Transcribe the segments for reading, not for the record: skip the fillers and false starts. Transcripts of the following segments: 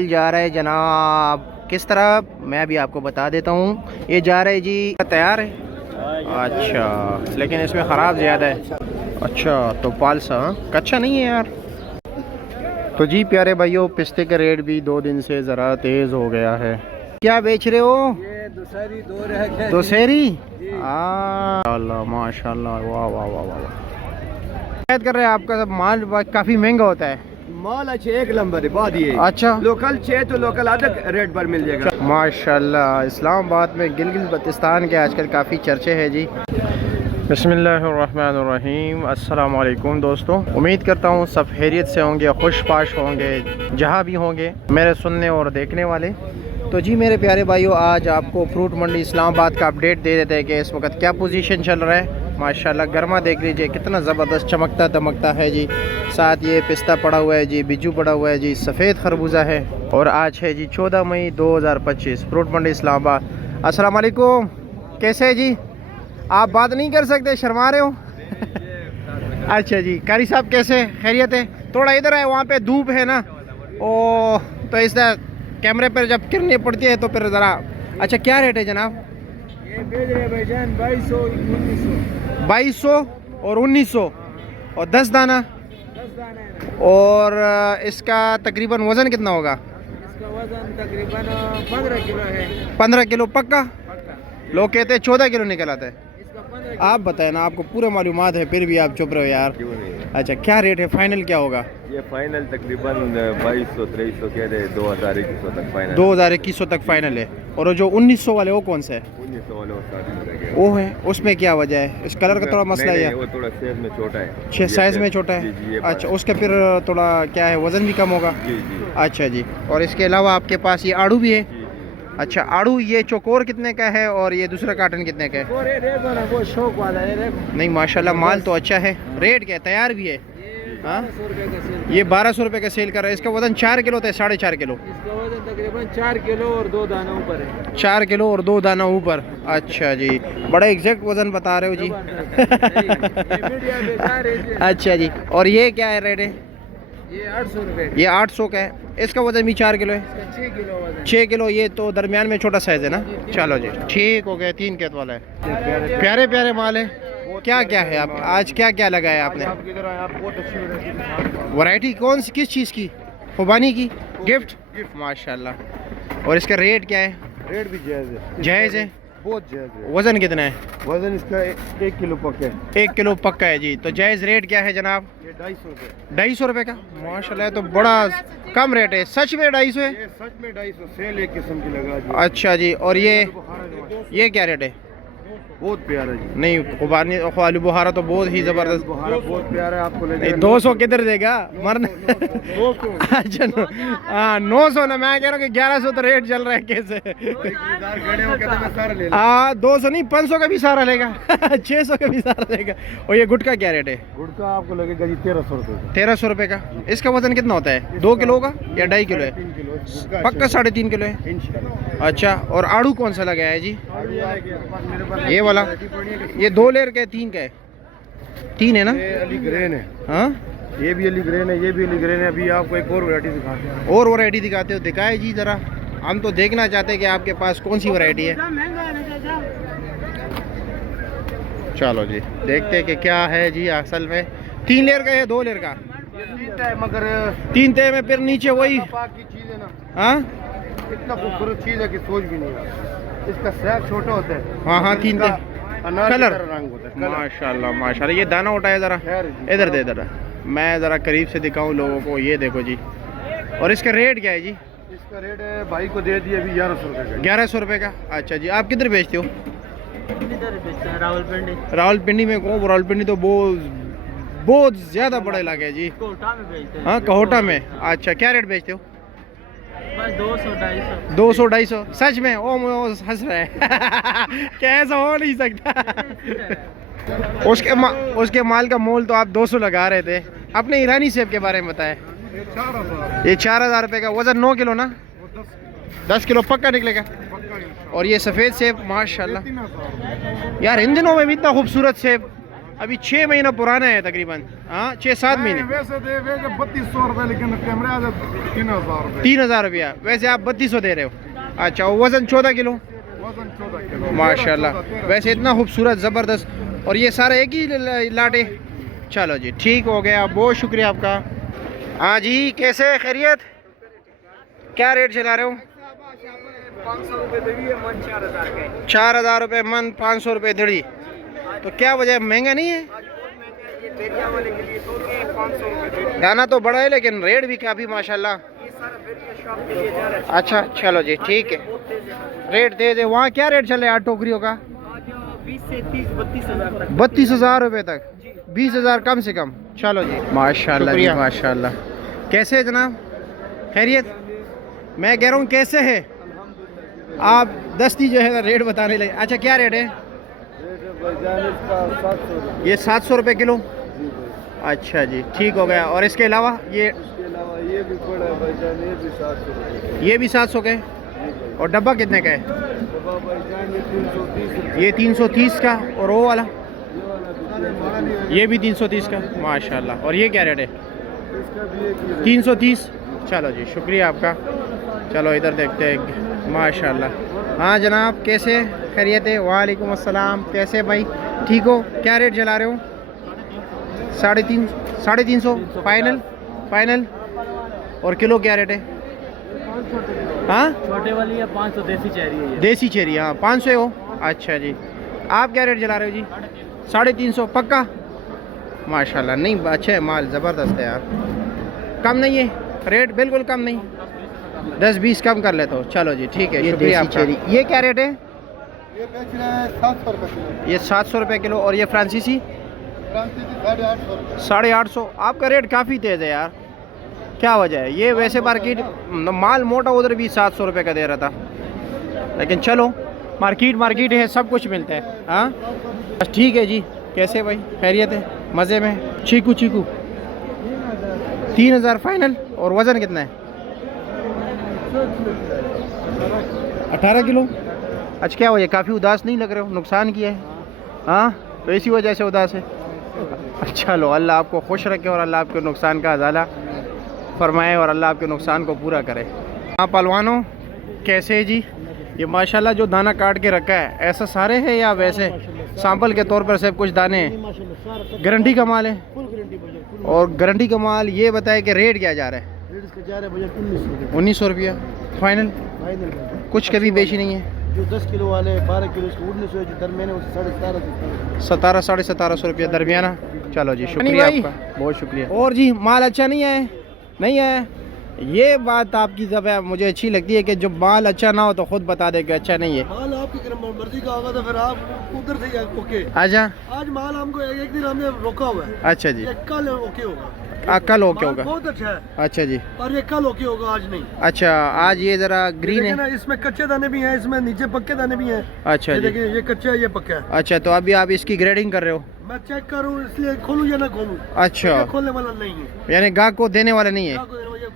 जा रहा है जनाब, किस तरह मैं भी आपको बता देता हूँ। ये जा रहा है जी, तैयार है। अच्छा, लेकिन इसमें ख़राब ज़्यादा है। अच्छा, तो पालसा कच्चा नहीं है यार। तो जी प्यारे भाइयों, पिस्ते का रेट भी 2 दिन से ज़रा तेज़ हो गया है। क्या बेच रहे हो? ये दूसरी दो रह दोसेरी। माशाल्लाह माशाल्लाह, वाह वाह वाह वाह। शायद कर रहे हैं आपका माल काफ़ी महंगा होता है। माल अच्छे एक नंबर है, बात ये। अच्छा, लोकल चाहिए तो लोकल आधा रेट पर मिल जाएगा माशाल्लाह। इस्लामाबाद में गिलगित बल्तिस्तान के आजकल काफ़ी चर्चे हैं जी। बिस्मिल्लाहिर्रहमानिर्रहीम, अस्सलाम वालेकुम दोस्तों। उम्मीद करता हूँ सब खैरियत से होंगे, खुशपाश होंगे, जहाँ भी होंगे मेरे सुनने और देखने वाले। तो जी मेरे प्यारे भाइयों, आज आपको फ्रूट मंडी इस्लामाबाद का अपडेट दे देते हैं कि इस वक्त क्या पोजीशन चल रहा है। माशाल्लाह गर्मा देख लीजिए कितना ज़बरदस्त चमकता दमकता है जी। साथ ये पिस्ता पड़ा हुआ है जी, बिज्जू पड़ा हुआ है जी, सफ़ेद खरबूजा है। और आज है जी 14 मई 2025, फ्रूट मंडी इस्लामाबाद। अस्सलाम वालेकुम, कैसे है जी? आप बात नहीं कर सकते, शर्मा रहे हो? अच्छा जी, कारी साहब कैसे, खैरियत है? थोड़ा इधर है, वहाँ पे धूप है ना, ओ तो इस कैमरे पर जब किरणें पड़ती है तो फिर ज़रा। अच्छा, क्या रेट है जनाब? ये भेज रहे भाईजान 2200 1900। 2200 और 1900 और 10 दाना। 10 दाने हैं। और इसका तकरीबन वज़न कितना होगा? इसका वजन तकरीबन 15 किलो है। 15 किलो पक्का? पक्का। लोग कहते हैं 14 किलो निकल आता है। इसका 15 आप बताएं ना, आपको पूरा मालूमात है फिर भी आप चुप रहे हो यार। क्यों नहीं? अच्छा, क्या रेट है, फाइनल क्या होगा? ये फाइनल तकरीबन 2200-2300 कह रहे, 2100 तक फाइनल। 2100 तक फाइनल है। और जो 1900 वाले वो कौन सा है? 1900 वाले वो स्टार्ट हो जाएंगे। वो है, उसमें क्या वजह है? इस कलर का थोड़ा मसला है? वो थोड़ा साइज में छोटा है। 6 साइज़ में छोटा जी, है। ये अच्छा, उसका फिर थोड़ा क्या है, वज़न भी कम होगा? जी जी अच्छा जी। और इसके अलावा आपके पास ये आड़ू भी है? जी। अच्छा, आड़ू ये चौकोर कितने का है और ये दूसरा कार्टन कितने का है? और ये देखो ना, वो शौक वाला है, देखो। नहीं माशाल्लाह, माल तो अच्छा है। रेट क्या है, तैयार भी है? हाँ, 1200 रुपये का सेल। ये 1200 रुपये का सेल कर रहा है। इसका वज़न 4 किलो होता है, 4.5 किलो? इसका वजन तकरीबन 4 किलो और 2 दाना ऊपर है। 4 किलो और 2 दाना ऊपर। अच्छा जी, बड़ा एग्जैक्ट वज़न बता रहे हो जी। ये मीडिया बेकार है जी। अच्छा जी, और ये क्या है रेट है? ये 800 रुपये। ये 800 का है। इसका वज़न भी 4 किलो है? इसका 6 किलो वजन। 6 किलो। ये तो दरमियान में छोटा साइज़ है ना? चलो जी, ठीक हो गया। 3 खेत वाला है। प्यारे प्यारे माल है। क्या क्या है आप आज, क्या क्या लगाया आपने? वैरायटी कौन सी, किस चीज़ की? खुबानी की? गिफ्ट? माशाल्लाह। और इसका रेट क्या है? रेट भी जायज़ है। जायज़ है? बहुत जायज़ है। वज़न कितना है? वजन इसका 1 किलो पक्का है। 1 किलो पक्का है जी। तो जायज़ रेट क्या है जनाब? ये 250 रुपये। 250 रुपये का? माशाल्लाह, तो बड़ा कम रेट है। सच में 250 है? ये सच में 250 सेल एक किस्म की लगा दी। अच्छा जी। और ये क्या रेट है? बहुत प्यारा जी। नहीं, खुबानी आलू बुहारा तो बहुत ही ज़बरदस्त। बुहारा बहुत प्यारा है, आपको ले 200 किधर देगा मरना? अच्छा, हाँ 900 ना, मैं कह रहा हूँ कि 1100 तो रेट चल रहा है। कैसे? हाँ 200 नहीं, 500 का भी सारा लेगा। 600 का भी सारा लेगा। और ये गुटका क्या रेट है? गुड़का आपको लगेगा जी 1300 रुपये। 1300 रुपये का। इसका वजन कितना होता है? 2 किलो का या 2.5 किलो है? 3 किलो पक्का 3.5 किलो है। इंशाल्लाह। अच्छा, और आड़ू कौन सा लगाया है जी? मेरे पास ये वाला? ये 2 लेयर का है, 3 का है? 3 है ना? ये अली ग्रेन है। हाँ, ये भी अली ग्रेन है, ये भी अली ग्रेन है। अभी आपको एक और वैरायटी दिखाते हैं। और वैरायटी दिखाते हो? दिखाए जी ज़रा, हम तो देखना चाहते हैं कि आपके पास कौन सी वैरायटी है। चलो जी, देखते हैं कि क्या है जी असल में। 3 लेयर का है, 2 लेयर का? ये तीन है मगर 3 तय में, फिर नीचे वही। पाक की चीज है ना, हाँ इतना खूबसूरत चीज है कि सोच भी नहीं आता। इसका सैक छोटा होता है। हाँ हाँ, 3 तय अनार कलर। की तरह रंग होता है। कलर। माशाल्लाह माशाल्लाह। ये दाना उठाया ज़रा, खैर जी। इधर दे इधर, मैं ज़रा करीब से दिखाऊं लोगों को। ये देखो जी। और इसका रेट क्या है जी? इसका रेट है, भाई को दे दिया अभी 1100 रुपये का। 1100 रुपये का। अच्छा जी, आप किधर बेचते हो? रावलपिंडी। रावलपिंडी में कौन? रावलपिंडी तो बहुत ज़्यादा बड़ा इलाका है जी। कोटा में बेचते हैं। हाँ, कहोटा में। अच्छा, क्या रेट बेचते हो? बस 200-250। 200-250? सच में? ओ हंस रहा है। कैसा हो नहीं सकता। उसके माल का मोल तो आप 200 लगा रहे थे। अपने ईरानी सेब के बारे में बताएं। ये 4000 रुपये का। वजन 9 किलो ना? 10 किलो पक्का निकलेगा। और ये सफ़ेद सेब माशाल्लाह यार, इन दिनों में भी इतना खूबसूरत सेब। अभी 6 महीना पुराना है तकरीबन, हाँ 6-7 महीने। वैसे 3200 रुपये, लेकिन कैमरा 3000 रुपये। 3000 रुपया, वैसे आप 3200 दे रहे हो। अच्छा, वज़न 14 किलो, वजन 14 किलो माशाल्लाह। वैसे इतना खूबसूरत ज़बरदस्त। और ये सारा एक ही लाटे। चलो जी, ठीक हो गया, बहुत शुक्रिया आपका। हाँ जी, कैसे खैरियत, क्या रेट चला रहे हो? 500 रुपये देवी है मन, 4000 का 4000 रुपये मन, 500 रुपये धड़ी। तो क्या वजह, महंगा नहीं है? वाले के लिए तो 500 रुपये। दाना तो बड़ा है लेकिन रेट भी काफ़ी माशाल्लाह। ये सारा बेरिया शॉप के लिए जा रहा है। अच्छा चलो जी, ठीक है, रेट दे दे। वहाँ क्या रेट चल रहा है 8 टोकरियों का? 20 से 30 32,000 तक। 32,000 रुपये तक, 20,000 कम से कम। चलो जी, माशाल्लाह जी, माशाल्लाह। कैसे है जनाब, खैरियत? मैं कह रहा हूँ कैसे है आप? दस्ती जो है रेट बताने लगे। अच्छा, क्या रेट है? ये 700 रुपये किलो। अच्छा जी, ठीक हो गया। और इसके अलावा ये भी पड़ा है भाईजान, ये भी 700 रुपये। ये भी 700 का है। और डब्बा कितने का है? भाईजान ये 330। ये 330 का। और वो वाला ये भी 330 का, माशाल्लाह। और ये क्या रेट है? इसका भी एक 330। चलो जी, शुक्रिया आपका। चलो इधर देखते हैं, माशाल्लाह। हाँ जनाब, कैसे खैरियत है? वालेकुम अस्सलाम, कैसे भाई, ठीक हो? क्या रेट चला रहे हो? 350 फाइनल, फाइनल। और किलो क्या रेट है? हाँ, छोटे वाली है 500, देसी चेरी है ये। देसी चेरी, हाँ 500 हो। अच्छा जी, आप क्या रेट चला रहे हो जी? 350 पक्का, माशाल्लाह। नहीं, अच्छा है माल, ज़बरदस्त है यार। कम नहीं है रेट, बिल्कुल कम नहीं, 10-20 कम कर लेता हूँ। चलो जी, ठीक है, शुक्रिया आपका। ये क्या रेट है? ये बेच रहे हैं 700 रुपये किलो। ये 700 रुपये किलो। और ये फ्रांसीसी? 850। आपका रेट काफ़ी तेज़ है यार, क्या वजह है? ये वैसे मार्केट माल मोटा उधर भी 700 रुपये का दे रहा था, लेकिन चलो मार्केट है, सब कुछ मिलता है। हाँ बस, ठीक है जी। कैसे भाई, खैरियत है? मज़े में? चीकू 3000 फाइनल। और वज़न कितना है? 18 किलो। अच्छा, क्या वजह, काफ़ी उदास नहीं लग रहे हो? नुकसान किया है? हाँ, तो इसी वजह से उदास है। चलो, अल्लाह आपको खुश रखे और अल्लाह आपके नुकसान का अजाला फरमाए और अल्लाह आपके नुकसान को पूरा करे। हाँ पहलवानों, कैसे है जी? ये माशाल्लाह जो दाना काट के रखा है, ऐसा सारे है या वैसे सैंपल के तौर पर सब कुछ दाने हैं? गारंटी का माल है? और गारंटी का माल। ये बताए कि रेट क्या जा रहा है? 1900 रुपया फाइनल। कुछ कभी बेची नहीं है? जो 10 किलो वाले 12 किलो उसको 1900 जो दरमियाना 1700 साढ़े 1700 रुपया दरमियाना। चलो जी, शुक्रिया आपका, बहुत शुक्रिया। और जी, माल अच्छा नहीं है? नहीं है, ये बात आपकी जब मुझे अच्छी लगती है कि जब माल अच्छा ना हो तो खुद बता दे कि अच्छा नहीं है। माल आपकी मर्जी का होगा तो फिर आप उधर से ओके। अच्छा, आज माल हमको एक दिन हमने रोका हुआ है। अच्छा जी, कल ओके होगा। कल ओके होगा? बहुत अच्छा है। अच्छा जी, और ये कल ओके होगा, आज नहीं। अच्छा, आज ये जरा ग्रीन है ना, इसमें कच्चे दाने भी हैं, इसमें नीचे पक्के दाने भी हैं। अच्छा जी, देखिए ये कच्चा है, ये पक्का है। अच्छा, तो अभी आप इसकी ग्रेडिंग कर रहे हो? मैं चेक करूँ इसलिए खोलूँ या ना खोलूँ। अच्छा, खोलने वाला नहीं है, यानी गाहक को देने वाला नहीं है?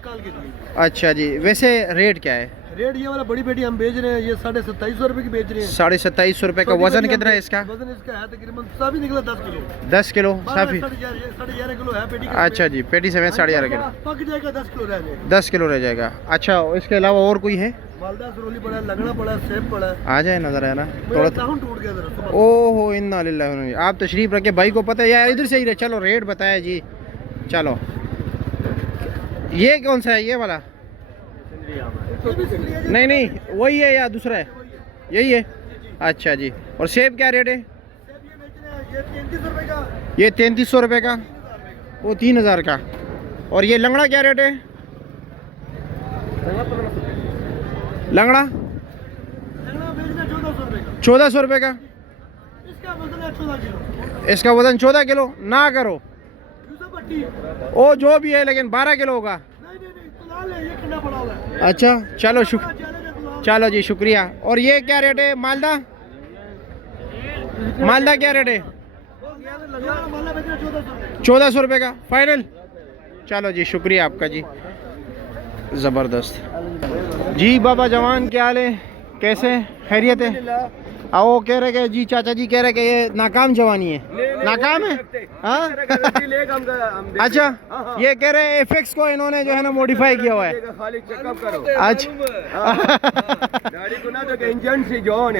कल के लिए। अच्छा जी, वैसे रेट क्या है? रेट ये वाला बड़ी बेटी हम बेच रहे हैं, ये 2750 रुपए की बेच रहे हैं। 2750 रुपए का। वजन कितना है इसका? वजन इसका है तकरीबन सभी निकला 10 किलो। 10 किलो साफी? 11.5 किलो है पेटी का। अच्छा जी, पेटी समेत 11.5 किलो। पक जाएगा, 10 किलो रह जाएगा। 10 किलो रह जाएगा। अच्छा, इसके अलावा और कोई है? मालदा सरोली पड़ा है, लगना पड़ा है, सेब पड़ा है। आ जाए, नजर है ना थोड़ा थोड़ा। टूट गया जरा। ओहो, इन्ना लिल्लाहि व इन्ना इलैहि। आप तशरीफ रखे, भाई को पता है यार, इधर से ही रहे। चलो रेट बताया जी। चलो, ये कौन सा है? ये वाला? नहीं नहीं, वही है या दूसरा है? यही है। अच्छा जी। और सेब क्या रेट है? ये 33 रुपए का। ये 3300 रुपये का, वो 3000 का। और ये लंगड़ा क्या रेट है? लंगड़ा 1400 रुपये का। इसका वजन 14 किलो ना करो, वो जो भी है, लेकिन 12 किलो होगा। अच्छा, चलो चलो जी, शुक्रिया। और ये क्या रेट है? मालदा? मालदा क्या रेट है? 1400 रुपये का फाइनल। चलो जी, शुक्रिया आपका जी, ज़बरदस्त जी। बाबा जवान, क्या हाल है? कैसे खैरियत है? वो कह रहे कि जी चाचा जी कह रहे कि ये नाकाम जवानी है, नाकाम है। हाँ अच्छा, ये कह रहे हैं एफएक्स को इन्होंने जो है ना मॉडिफाई किया हुआ है।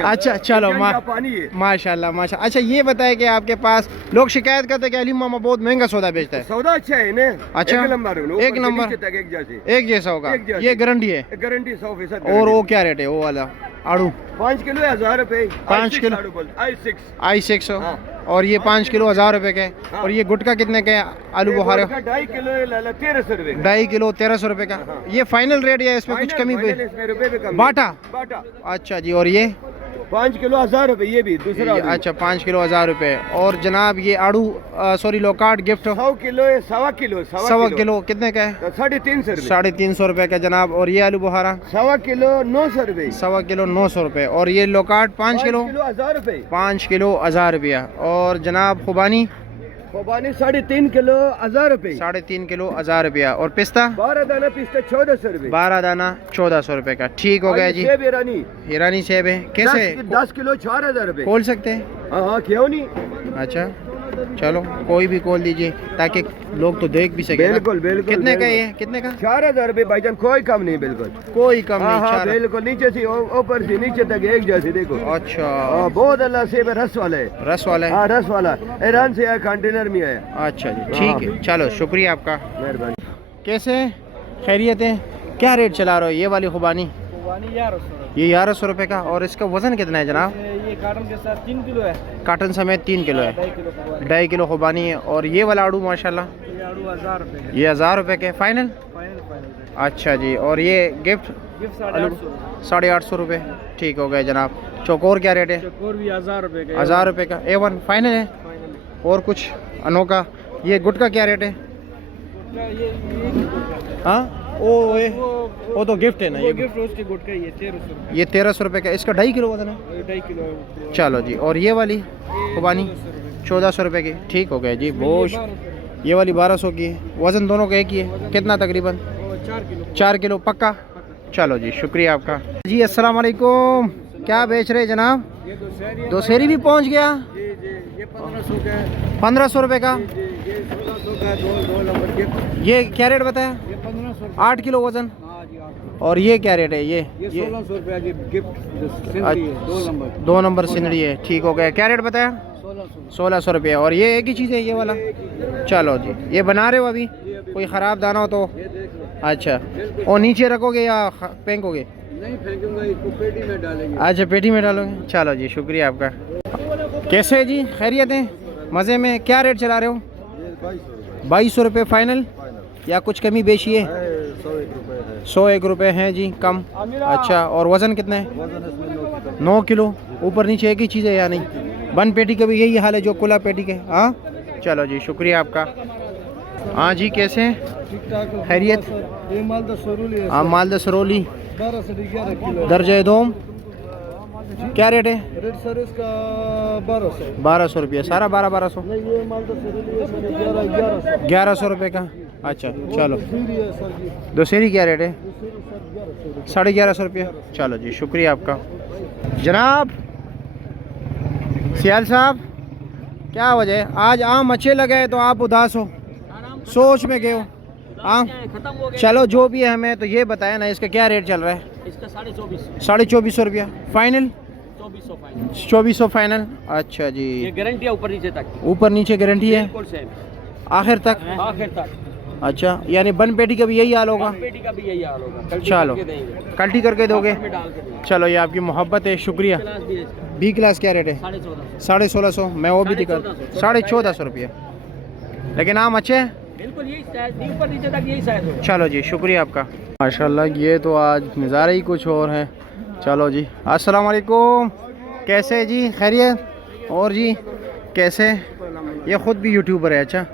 अच्छा अच्छा चलो माशाल्लाह माशाल्लाह। अच्छा ये बताए कि आपके पास लोग शिकायत करते हैं कि अली मामा बहुत महंगा सौदा बेचता है। सौदा अच्छा है ना। अच्छा एक नंबर एक जैसा होगा, ये गारंटी है, गारंटी 100%। और वो क्या रेट है वो वाला आड़ू? 5 किलो 1000 रुपए। 5 किलो I6 और ये 5 किलो 1000 रुपए के। और ये गुटका कितने के आलू बुखारे? 2.5 किलो 1300 रुपए। 2.5 किलो 1300 रुपए का। ये फाइनल रेट या इसमें कुछ कमी बाटा? अच्छा जी। और ये 5 किलो 1000 रुपए, ये भी दूसरा। अच्छा 5 किलो 1000 रुपए। और जनाब ये आड़ू sorry loquat gift 100 kilo 1.25 kilo कितने का है? 350 रुपए। 350 रुपए का जनाब। और ये आलू बुखारा 1.25 किलो 900 रुपए। 1.25 किलो 900 रुपए। और ये लोकाट 5 किलो 1000 रुपए। 5 किलो 1000 रुपया। और जनाब खुबानी 3.5 किलो 1000 रुपए। 3.5 किलो 1000 रुपया। और पिस्ता 12 दाना पिस्ता 1400 रुपए। 12 दाना 1400 रुपए का। ठीक हो गया जी। सेब ईरानी सेब है कैसे? 10 किलो 4000 रुपए। खोल सकते हैं? हाँ क्यों नहीं। अच्छा चलो कोई भी खोल दीजिए ताकि लोग तो देख भी सके। बिल्कुल बिल्कुल। कितने का ये? कितने का? 4000 रुपए भाईजान, कोई कम नहीं, बिल्कुल कोई कम नहीं। हाँ बिल्कुल, नीचे से ऊपर से नीचे तक एक जैसे देखो। अच्छा बहुत अल्लाह सेब है, रस वाला है। रस वाला है? हाँ रस वाला, ईरान से आया, कंटेनर में आया। अच्छा जी ठीक है, चलो शुक्रिया आपका, मेहरबानी। कैसे खैरियत है? क्या रेट चला रहे हो ये वाली खुबानी? ये 1100 रुपए का। और इसका वजन कितना है जनाब? ये कार्टन के साथ 3 किलो है। कार्टन समेत 3 किलो है। 2.5 किलो खुबानी है। और ये वाला आड़ू माशाल्लाह ये आड़ू 1000 रुपए। ये 1000 रुपए के फाइनल? अच्छा जी। और ये गिफ्ट 850 रुपए। ठीक हो गए जनाब। चौकोर क्या रेट है? चौकोर भी 1000 रुपए का। 1000 रुपए का A1 फाइनल है। और कुछ अनोखा? ये गुटका क्या रेट है? हाँ वो तो गिफ्ट है ना, ये गिफ्ट रोज के गुटका ये 1300। ये 1300 रुपए का। इसका 2.5 किलो वजन है? 2.5 किलो। चलो जी। और ये वाली खुबानी 1400 रुपए की। ठीक हो गया जी। बोश ये वाली 1200 की है। वजन दोनों का एक ही है? कितना तकरीबन? 4 किलो पक्का। चलो जी शुक्रिया आपका जी। अस्सलाम वालेकुम। क्या बेच रहे जनाब? दोसेरी भी पहुंच गया। ये 1500 का है। 1500 रुपए का। ये 1600 का 2 नंबर गिफ्ट। ये क्या रेट बताया? ये 1500। 8 किलो वजन। हाँ जी 8। और ये क्या रेट है? ये 1600 रुपया जी गिफ्ट सिंदरी है, 2 नंबर। 2 नंबर सिंदड़ी है। ठीक हो गया। क्या रेट बताया? 1600 रुपया। और ये एक ही चीज़ है ये वाला? चलो जी। ये बना रहे हो अभी? कोई ख़राब दाना हो तो? अच्छा। और नीचे रखोगे या फेंकोगे? नहीं फेंकूंगा, इसको पेटी में डालेंगे। अच्छा पेटी में डालोगे। चलो जी शुक्रिया आपका। कैसे है जी? खैरियत है? मज़े में? क्या रेट चला रहे हो? 2200 रुपये फाइनल या कुछ कमी बेशी है? 101 रुपये हैं जी कम। अच्छा। और वज़न कितना है? 9 किलो। ऊपर नीचे एक ही चीज़ है या नहीं? बन पेटी का भी यही हाल है जो खुला पेटी के? हाँ चलो जी शुक्रिया आपका। हाँ जी कैसे हैं? खैरियत? ये मालदा सरोली है। हाँ मालदा सरोली 12 से 11 किलो। दर्जे दोम क्या रेट है? रेट सर इसका 1200। 1200 रुपये सारा? 1200 नहीं ये मालदा सरोली है मैंने 1100। 1100 रुपये का। अच्छा चलो। सीरी है सर जी। दोसेरी क्या रेट है? 1150 रुपये। चलो जी शुक्रिया आपका जनाब। सियाल साहब क्या वजह है आज आम अच्छे लगे तो आप उदास हो, सोच में गए हो? आम चलो जो भी है, हमें तो ये बताया ना इसका क्या रेट चल रहा है? इसका 2450। 2450 रुपया फाइनल? 2400 फाइनल। 2400 फाइनल। अच्छा जी। ये गारंटी है ऊपर नीचे तक। ऊपर नीचे गारंटी है बिल्कुल सेम आखिर तक? आखिर तक। अच्छा यानी बन पेटी का भी यही हाल होगा? पेटी का भी यही हाल होगा। चलो कल्टी करके दोगे? में डाल के देंगे। चलो ये आपकी मोहब्बत है, शुक्रिया। क्लास भी है इसका। बी क्लास क्या रेट है? 1450। 1650। मैं वो भी दिखा 1450 रुपये। लेकिन आम अच्छे हैं? बिल्कुल यही साइज, ऊपर नीचे तक यही साइज होगा। चलो जी शुक्रिया आपका। माशाल्लाह ये तो आज नज़ारा ही कुछ और है। चलो जी अस्सलाम वालेकुम। कैसे जी? खैरियत? और जी कैसे? ये ख़ुद भी यूट्यूबर है? अच्छा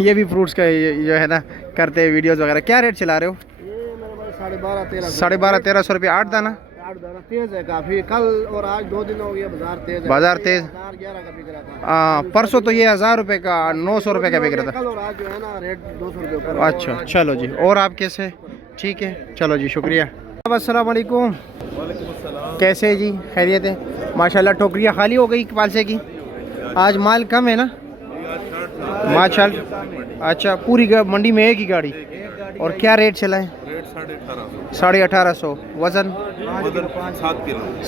ये भी फ्रूट्स का जो है ना करते हैं वीडियोस वगैरह। क्या रेट चला रहे हो? ये मेरे पास 12.5-1300। 1250-1300 रुपये 8 दाना? 8 दाना तेज है काफी। कल और आज 2 दिन हो गया बाजार तेज है। बाजार तेज? 11 का बिक रहा था। परसों तो ये 1000 रुपये का 900 रुपये का बिक रहा था। कल और आज जो है ना रेट 200 रुपये ऊपर। अच्छा चलो जी। और आप कैसे? ठीक है चलो जी शुक्रिया। अस्सलाम वालेकुम। कैसे जी? खैरियत है? माशाल्लाह टोकरियाँ खाली हो गई पालसे की। आज माल कम है ना माशाल्लाह। अच्छा पूरी मंडी में एक ही गाड़ी। और क्या रेट चला है? रेट 1850। 1850। वज़न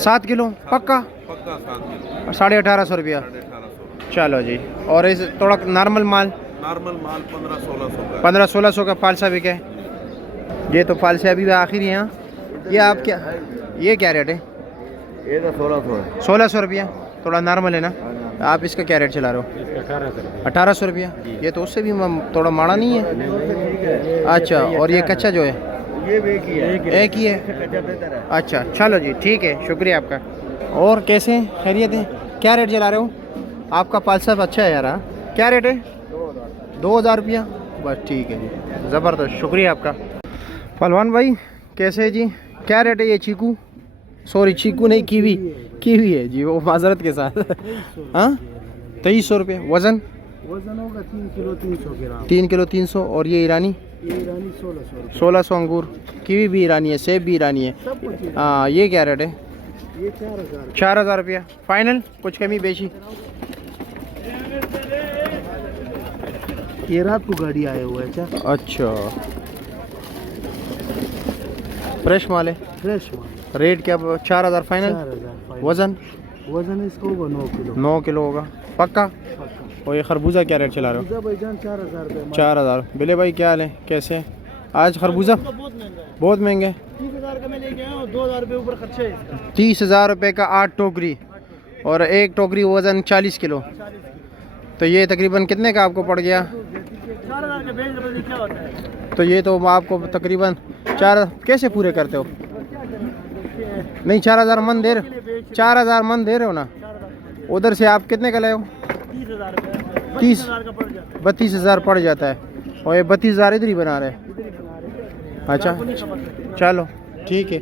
7 किलो पक्का? पक्का 7 किलो 1850 रुपया। 1850। चलो जी। और इस थोड़ा नॉर्मल माल नॉर्मल माल 1500-1600 का। 1500-1600 का फालसा भी क्या है? ये तो फालसे अभी भी आखिरी हैं। ये आप क्या, ये क्या रेट है? ये तो 1600 है। 1600 रुपया थोड़ा नॉर्मल है ना। आप इसका क्या रेट चला रहे हो? 1800 रुपया। ये तो उससे भी थोड़ा माड़ा नहीं है। अच्छा और ये कच्चा जो है ये भी एक ही है। एक ही है। अच्छा चलो जी ठीक है, शुक्रिया आपका। और कैसे हैं? खैरियत है? क्या रेट चला रहे हो? आपका पालसा अच्छा है यार। हाँ? क्या रेट है? 2000 रुपया। बस ठीक है जी, ज़बरदस्त, शुक्रिया आपका। पहलवान भाई कैसे है जी? क्या रेट है ये चीकू? सॉरी चीकू नहीं, कीवी। कीवी है जी, वो माजरत के साथ। हाँ 2300 रुपये। वज़न वजन होगा 3 किलो 300 ग्राम। 3 किलो 300। और ये ईरानी? ये ईरानी 1600। 1600 अंगूर। कीवी भी ईरानी है, सेब भी ईरानी है। सब कुछ है। हाँ ये क्या रेट है? ये 4000। 4000 रुपया फाइनल, कुछ कमी बेची? ये रात को गाड़ी आया हुआ है क्या? अच्छा फ्रेश माल है? फ्रेश माल। रेट क्या? 4000 फाइनल। 4000। वज़न वजन इसका होगा 9 किलो। 9 किलो होगा पक्का। पक्का। और ये खरबूजा क्या रेट चला रहे हो? भाईजान 4000 रुपये। 4000। बिले भाई क्या हाल है, कैसे हैं? आज खरबूजा बहुत महंगे। 30,000 का मैं लेके आया हूँ, 2000 रुपये ऊपर खर्चे है इसका। 30,000 रुपये का 8 टोकरी और एक टोकरी वज़न 40 किलो। तो ये तकरीबन कितने का आपको पड़ गया? 4000 के बेच रहे क्या होता है? तो ये तो आपको तकरीबन 4 कैसे पूरे करते हो? नहीं 4000 मन दे रहे, 4000 मन दे रहे हो ना। उधर से आप कितने का लाए हो? 30,000 रुपये। 30,000 का पड़ जाता है। 32,000 पड़ जाता है। और ये 32,000 इधर ही बना रहे हैं। अच्छा चलो ठीक है,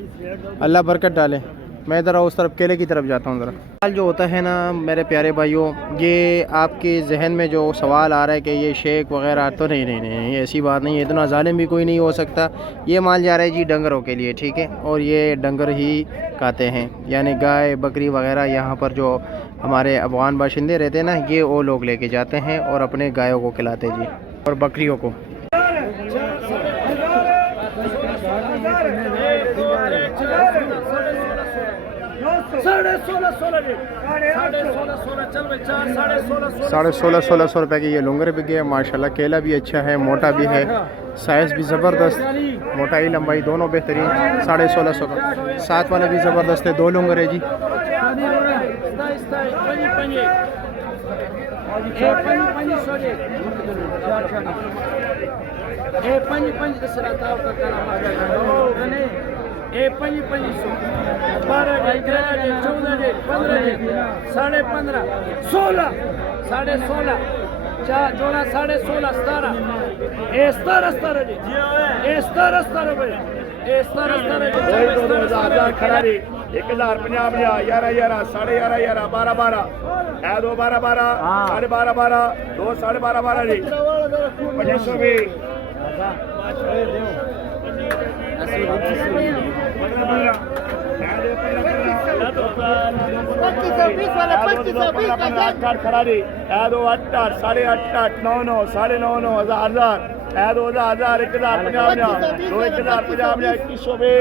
अल्लाह बरकत डाले। मैं ज़रा उस तरफ केले की तरफ जाता हूँ ज़रा। सवाल जो होता है ना मेरे प्यारे भाइयों, ये आपके जहन में जो सवाल आ रहा है कि ये शेक वगैरह, तो नहीं नहीं नहीं, ये ऐसी बात नहीं है। इतना जालिम भी कोई नहीं हो सकता। ये माल जा रहा है जी डंगरों के लिए, ठीक है। और ये डंगर ही खाते हैं, यानी गाय बकरी वगैरह। यहाँ पर जो हमारे अफगान बाशिंदे रहते हैं ना, ये वो लोग लेके जाते हैं और अपने गायों को खिलाते जी, और बकरियों को। साढ़े 1600 रुपये की ये लुंगर भी गया माशाल्लाह। केला भी अच्छा है, मोटा भी है, साइज़ भी ज़बरदस्त, मोटाई लंबाई दोनों बेहतरीन। 1650 का। साथ वाले भी ज़बरदस्त है, 2 लुंगर है जी। ए 500 12 13 14 15 साढ़े 15 16 साढ़े 16 चार जोड़ा साढ़े 16 17 ए 17 जी ए 17 भाई ए 17 खड़ा रे 1050 11 11 साढ़े 11 11 12 12 है 2 12 12 साढ़े 12 12 2 साढ़े 12 12 जी 2500 भी खड़ा रे है 2 8 8 साढ़े 8 8 9 9 साढ़े 9 9 1000 है 2 1000 1050 2 1050 2100 भी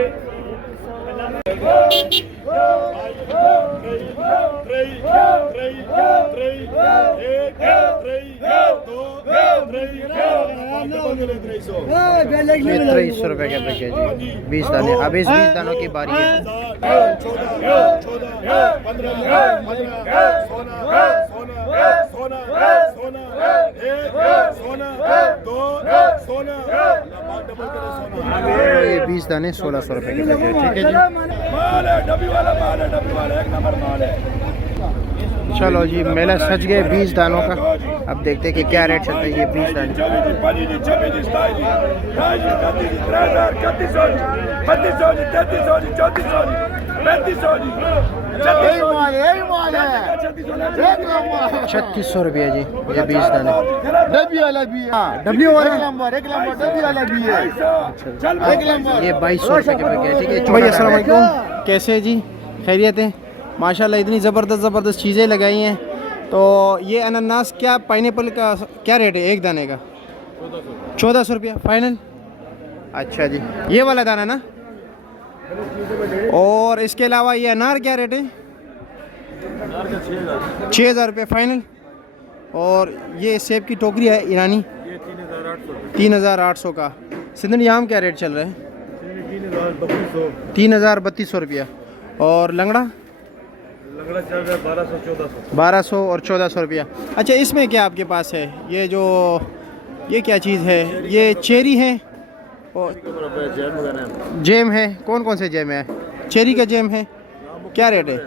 ये 2300 रुपये के पैकेज जी, 20 दाने। अब इस 20 दानों की बारी है। 20 दाने 1600 रुपये के पैकेज, ठीक है जी। चलो जी मेला सज गए 20 दानों का। अब देखते हैं कि क्या रेट चलता है ये 20 दाने। छत्तीस 3600 रुपये जी ये 20 दाने। डब्बी वाला भी है। डब्ल्यू वाला एक नंबर डब्बी वाला भी है। ये 2200 रुपये के पैकेज, ठीक है। भाई अस्सलाम वालेकुम, कैसे है जी? खैरियत है? माशाल्लाह इतनी ज़बरदस्त चीज़ें लगाई हैं। तो ये अनानास क्या पाइनएप्पल का क्या रेट है एक दाने का? 1400 रुपया फाइनल। अच्छा जी, ये वाला दाना ना। और इसके अलावा ये अनार क्या रेट है? 6000 रुपये फाइनल। और ये सेब की टोकरी है ईरानी, 3800 का। सिंधनी आम क्या रेट चल रहा है? 3200 रुपया। और लंगड़ा 1200 और 1400 रुपया। अच्छा, इसमें क्या आपके पास है? ये जो ये क्या चीज़ है? ये चेरी है और जैम है। कौन कौन से जैम है? चेरी का जैम है, क्या रेट है?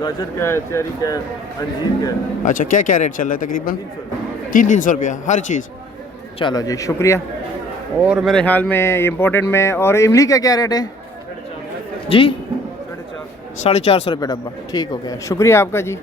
गाजर का है, चेरी का है, अंजीर का है। अच्छा, क्या क्या रेट चल रहा है? तकरीबन 300 रुपया हर चीज़। चलो जी, शुक्रिया। और मेरे ख्याल में इम्पोर्टेंट में। और इमली का क्या रेट है जी? 450 रुपये डब्बा। ठीक हो गया, शुक्रिया आपका जी।